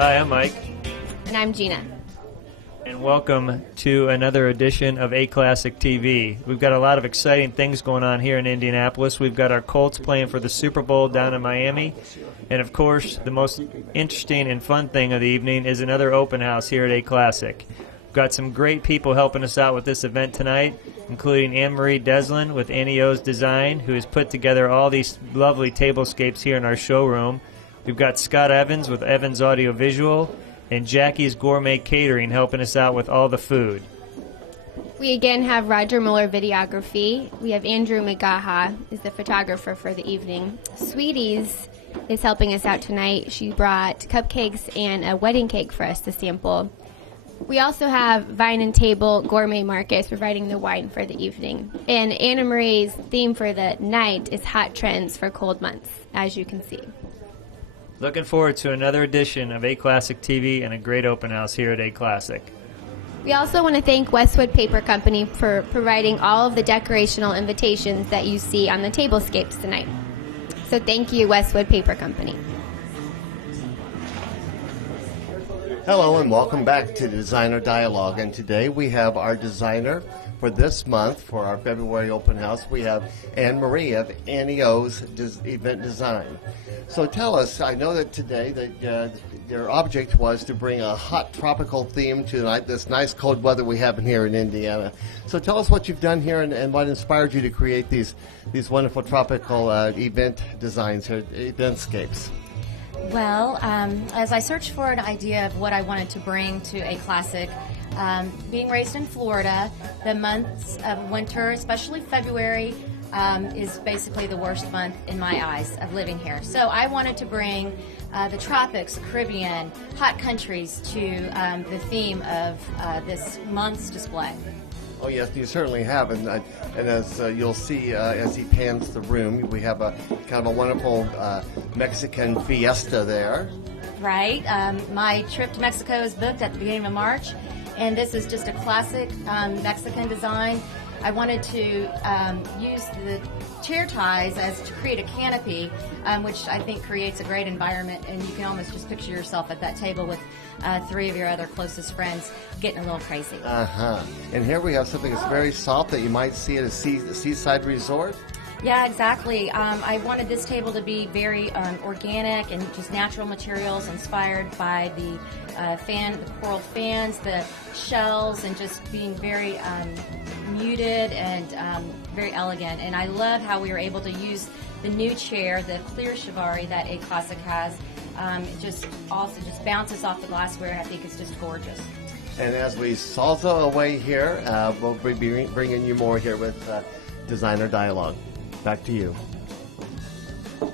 Hi, I'm Mike. And I'm Gina. And welcome to another edition of A Classic TV. We've got a lot of exciting things going on here in Indianapolis. We've got our Colts playing for the Super Bowl down in Miami. And, of course, the most interesting and fun thing of the evening is another open house here at A Classic. We've got some great people helping us out with this event tonight, including Anne-Marie Deslin with Annie O's Design, who has put together all these lovely tablescapes here in our showroom. We've got Scott Evans with Evans Audio Visual, and Jackie's Gourmet Catering helping us out with all the food. We again have Roger Muller Videography. We have Andrew McGaha is the photographer for the evening. Sweeties is helping us out tonight. She brought cupcakes and a wedding cake for us to sample. We also have Vine and Table Gourmet Marcus providing the wine for the evening. And Anna Marie's theme for the night is hot trends for cold months, as you can see. Looking forward to another edition of A Classic TV and a great open house here at A Classic. We also want to thank Westwood Paper Company for providing all of the decorational invitations that you see on the tablescapes tonight. So thank you, Westwood Paper Company. Hello and welcome back to Designer Dialogue, and today we have our designer for this month, for our February open house. We have Anne-Marie of Annie O's Event Design. So tell us, I know that today that your object was to bring a hot tropical theme to this nice cold weather we have here in Indiana. So tell us what you've done here and what inspired you to create these wonderful tropical event designs here, eventscapes. Well, as I searched for an idea of what I wanted to bring to A Classic, being raised in Florida, the months of winter, especially February, is basically the worst month in my eyes of living here. So I wanted to bring the tropics, the Caribbean, hot countries to the theme of this month's display. Oh yes, you certainly have, and as you'll see as he pans the room, we have a kind of a wonderful Mexican fiesta there. Right. My trip to Mexico is booked at the beginning of March, and this is just a classic Mexican design. I wanted to use the chair ties to create a canopy, which I think creates a great environment, and you can almost just picture yourself at that table with three of your other closest friends getting a little crazy. And here we have something that's very soft that you might see at a seaside resort. Yeah, exactly. I wanted this table to be very organic and just natural materials inspired by the coral fans, the shells, and just being very muted and very elegant. And I love how we were able to use the new chair, the clear Chiavari that A Classic has. It just bounces off the glassware, and I think it's just gorgeous. And as we salsa away here, we'll be bringing you more here with Designer Dialogue. Back to you.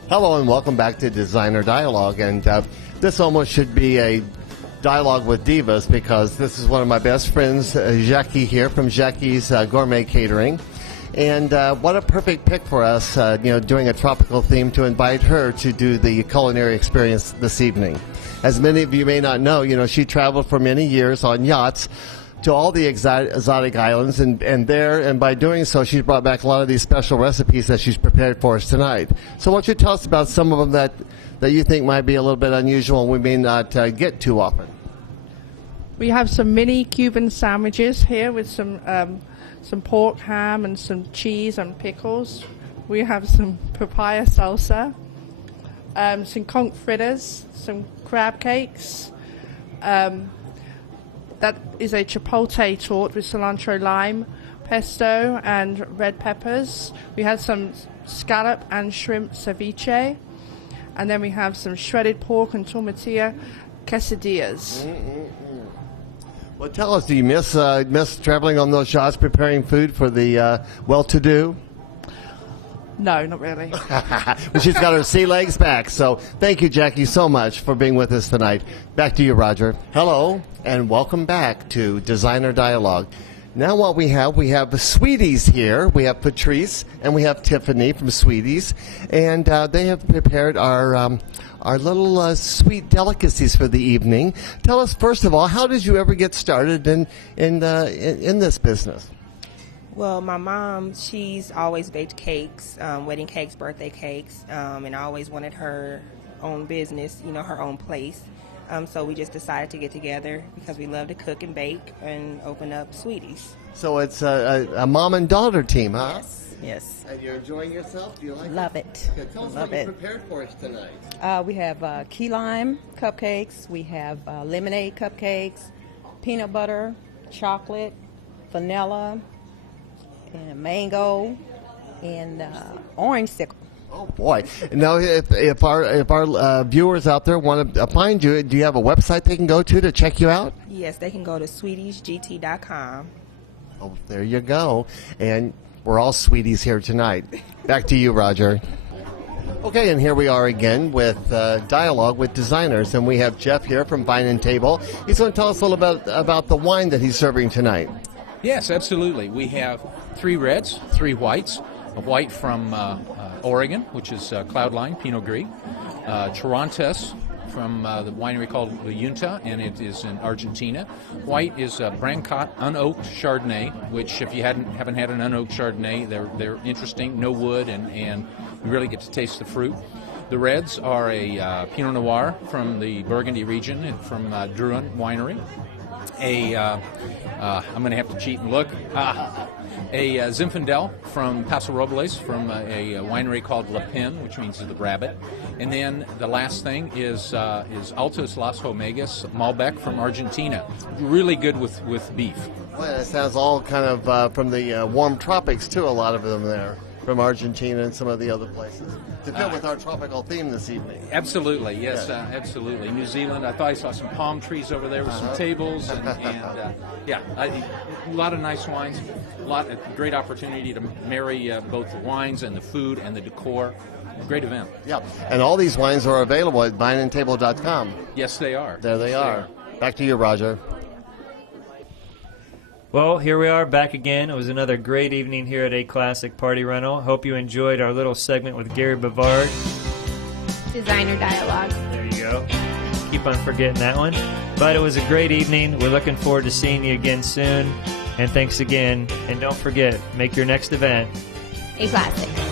Hello and welcome back to Designer Dialogue, and this almost should be a dialogue with divas because this is one of my best friends, Jackie here from Jackie's Gourmet Catering, and what a perfect pick for us, doing a tropical theme to invite her to do the culinary experience this evening. As many of you may not know, she traveled for many years on yachts to all the exotic islands, and by doing so, she's brought back a lot of these special recipes that she's prepared for us tonight. So why don't you tell us about some of them that you think might be a little bit unusual and we may not get too often? We have some mini Cuban sandwiches here with some pork ham and some cheese and pickles. We have some papaya salsa, some conch fritters, some crab cakes. That is a chipotle torte with cilantro lime, pesto, and red peppers. We had some scallop and shrimp ceviche. And then we have some shredded pork and tomatilla quesadillas. Well, tell us, do you miss traveling on those yachts preparing food for the well-to-do? No, not really. Well, she's got her sea legs back. So thank you, Jackie, so much for being with us tonight. Back to you, Roger. Hello, and welcome back to Designer Dialogue. Now what we have Sweeties here. We have Patrice and we have Tiffany from Sweeties, and they have prepared our little sweet delicacies for the evening. Tell us, first of all, how did you ever get started in this business? Well, my mom, she's always baked cakes, wedding cakes, birthday cakes, and I always wanted her own business, her own place. So we just decided to get together because we love to cook and bake and open up Sweeties. So it's a mom and daughter team, huh? Yes. And you're enjoying yourself? Do you like Love it? it. Okay, tell us Love what you it. prepared for us tonight. We have key lime cupcakes. We have lemonade cupcakes, peanut butter, chocolate, vanilla, and mango, and orange sickle. Oh boy! Now, if our viewers out there want to find you, do you have a website they can go to check you out? Yes, they can go to sweetiesgt.com. Oh, there you go. And we're all sweeties here tonight. Back to you, Roger. Okay, and here we are again with Dialogue with Designers, and we have Jeff here from Vine and Table. He's going to tell us a little bit about the wine that he's serving tonight. Yes, absolutely. We have 3 reds, 3 whites. A white from Oregon, which is Cloudline Pinot Gris. Charantes from the winery called La Junta, and it is in Argentina. White is Brancott Unoaked Chardonnay, which if you haven't had an unoaked Chardonnay, they're interesting, no wood, and you really get to taste the fruit. The reds are a Pinot Noir from the Burgundy region and from Drouhin Winery. I'm going to have to cheat and look. A Zinfandel from Paso Robles from a winery called La Pin, which means the rabbit. And then the last thing is Altos Las Omegas Malbec from Argentina. Really good with beef. Well, it sounds all kind of from the warm tropics, too, a lot of them there, from Argentina and some of the other places, to fit with our tropical theme this evening. Absolutely, yes, absolutely. New Zealand, I thought I saw some palm trees over there with some tables, and a lot of nice wines, a great opportunity to marry both the wines and the food and the decor. Great event. Yeah, and all these wines are available at vineandtable.com. Yes, they are. There they are. Back to you, Roger. Well, here we are back again. It was another great evening here at A Classic Party Rental. Hope you enjoyed our little segment with Gary Bavard. Designer Dialogue. There you go. Keep on forgetting that one. But it was a great evening. We're looking forward to seeing you again soon. And thanks again. And don't forget, make your next event A Classic.